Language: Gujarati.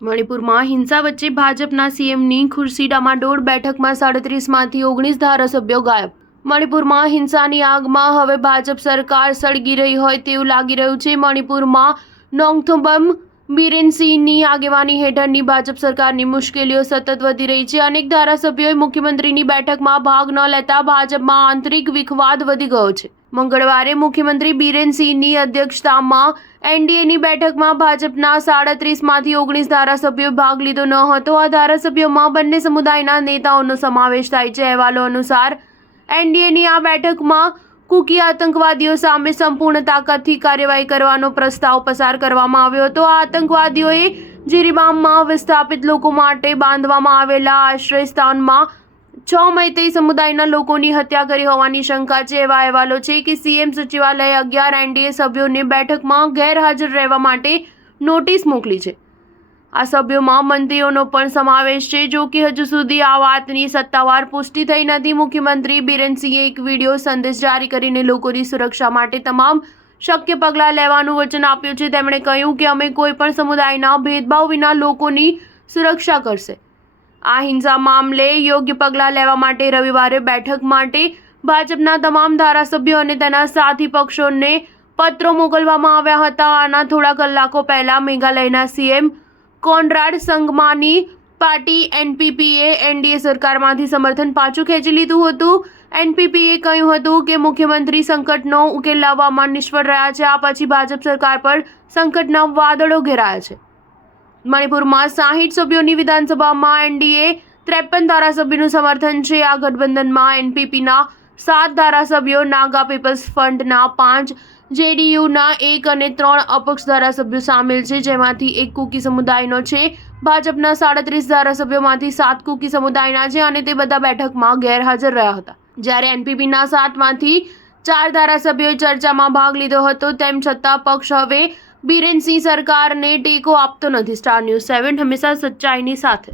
મણિપુરમાં હિંસા વચ્ચે ભાજપના સીએમની ખુરશી ડામાડોળ, બેઠકમાં 37માંથી 19 ધારાસભ્યો ગાયબ. મણિપુરમાં હિંસાની આગમાં હવે ભાજપ સરકાર સળગી રહી હોય તેવું લાગી રહ્યું છે. મણિપુરમાં નોંગથોબમ બિરેનસિંહની આગેવાની હેઠળની ભાજપ સરકારની મુશ્કેલીઓ સતત વધી રહી છે. અનેક ધારાસભ્યોએ મુખ્યમંત્રીની બેઠકમાં ભાગ ન લેતા ભાજપમાં આંતરિક વિખવાદ વધી ગયો છે. મંગળવારે મુખ્યમંત્રી બિરેનસિંહની અધ્યક્ષતામાં એનડીએની બેઠકમાં ભાજપના 37માંથી 19 ધારાસભ્યોએ ભાગ લીધો ન હતો. આ ધારાસભ્યોમાં બંને સમુદાયના નેતાઓનો સમાવેશ થાય છે. અહેવાલો અનુસાર એનડીએની આ બેઠકમાં કુકી આતંકવાદીઓ સામે સંપૂર્ણ તાકાતથી કાર્યવાહી કરવાનો પ્રસ્તાવ પસાર કરવામાં આવ્યો હતો. આ આતંકવાદીઓએ જીરીબામમાં વિસ્થાપિત લોકો માટે બાંધવામાં આવેલા આશ્રયસ્થાનમાં 6 મૈતેઈ સમુદાયના લોકોની હત્યા કરી હોવાની શંકા છે. એવા અહેવાલો છે કે સીએમ સચિવાલયે 11 એનડીએ સભ્યોને બેઠકમાં ગેરહાજર રહેવા માટે નોટિસ મોકલી છે. આ સભ્યોમાં મંત્રીઓનો પણ સમાવેશ છે. જો કે હજુ સુધી આ વાતની સત્તાવાર પુષ્ટિ થઈ નથી. મુખ્યમંત્રી બિરેનસિંહે એક વિડીયો સંદેશ જારી કરીને લોકોની સુરક્ષા માટે તમામ શક્ય પગલાં લેવાનું વચન આપ્યું છે. તેમણે કહ્યું કે અમે કોઈ પણ સમુદાયના ભેદભાવ વિના લોકોની સુરક્ષા કરશે. આ હિંસા મામલે યોગ્ય પગલાં લેવા માટે રવિવારે બેઠક માટે ભાજપના તમામ ધારાસભ્યો અને તેના સાથી પક્ષોને પત્રો મોકલવામાં આવ્યા હતા. આના થોડા કલાકો પહેલા મેઘાલયના સીએમ કોનરાડ સંગમાની પાર્ટી એનપીપીએ એનડીએ સરકારમાંથી સમર્થન પાછું ખેંચી લીધું હતું. એનપીપીએ કહ્યું હતું કે મુખ્યમંત્રી સંકટનો ઉકેલ લાવવામાં નિષ્ફળ રહ્યા છે. આ પછી ભાજપ સરકાર પર સંકટના વાદળો ઘેરાયા છે. મણિપુરમાં 60 સભ્યોની વિધાનસભામાં એનડીએ 53 ધારાસભ્યોનું સમર્થન છે. આ ગઠબંધનમાં એનપીપીના 7 ધારાસભ્યો, નાગા પીપલ્સ ફ્રન્ટના 5, જેડીયુના 1 અને 3 અપક્ષ ધારાસભ્યો સામેલ છે, જેમાંથી 1 કુકી સમુદાયનો છે. ભાજપના 37 ધારાસભ્યોમાંથી 7 કુકી સમુદાયના છે અને તે બધા બેઠકમાં ગેરહાજર રહ્યા હતા. જ્યારે એનપીપીના 7માંથી 4 ધારાસભ્યોએ ચર્ચામાં ભાગ લીધો હતો. તેમ છતાં પક્ષ હવે બિરેનસિંહ સરકારને ટેકો આપતો નથી. સ્ટાર ન્યૂઝ 7 હંમેશા સચ્ચાઈની સાથે.